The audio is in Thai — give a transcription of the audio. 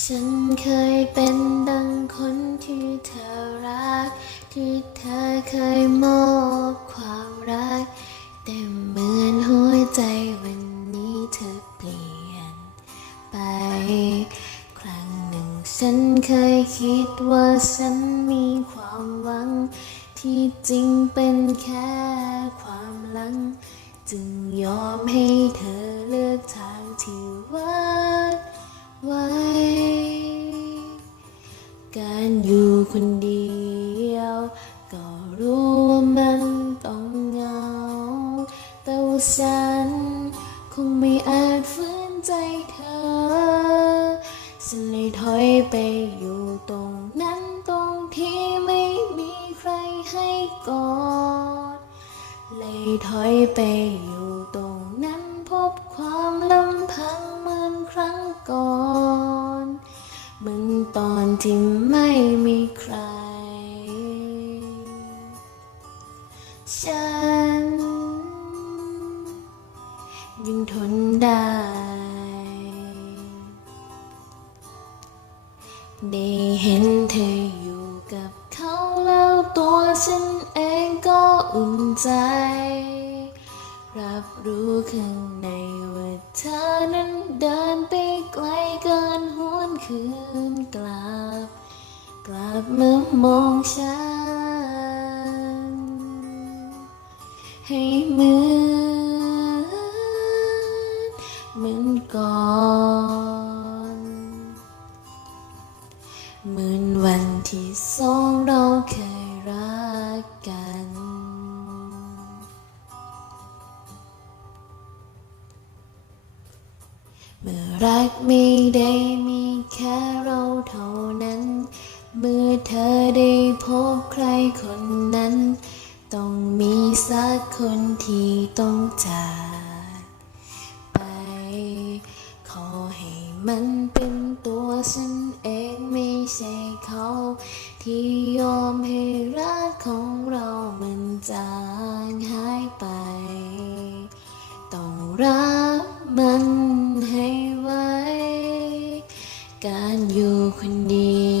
ฉันเคยเป็นดังคนที่เธอรัก ที่เธอเคยมอบความรัก แต่เหมือนหัวใจวันนี้เธอเปลี่ยนไป ครั้งหนึ่งฉันเคยคิดว่าฉันมีความหวัง ที่จริงเป็นแค่ความหลัง จึงยอมให้เธอเลือกทางที่วัดไว้ คนเดียว ก็รู้ว่ามันต้องเหงา แต่ว่าฉัน คงไม่อาจฝืนใจเธอ ฉันเลยถอยไปอยู่ตรงนั้นตรงที่ไม่มีใครให้กอด เลยถอยไปอยู่ตรงนั้นพบความลำพังเหมือนครั้งก่อนเหมือน ตอนที่ไม่มีใคร ฉัน ยังทนได้ ได้เห็นเธออยู่กับเขาแล้วตัวฉันเองก็อุ่นใจ รับรู้ข้างในว่าเธอนั้นเดิน คืนกลับ กลับมามองฉัน ให้เหมือนเหมือนก่อนเหมือนวันที่สองเราเคยรักกันเมื่อรักไม่ได้ ใครคนนั้น ต้องมีสักคนที่ต้องจากไป ขอให้มันเป็นตัวฉันเองไม่ใช่เขา ที่ยอมให้รักของเรามันจางหายไป ต้องรับมันให้ไว้ การอยู่คนเดียว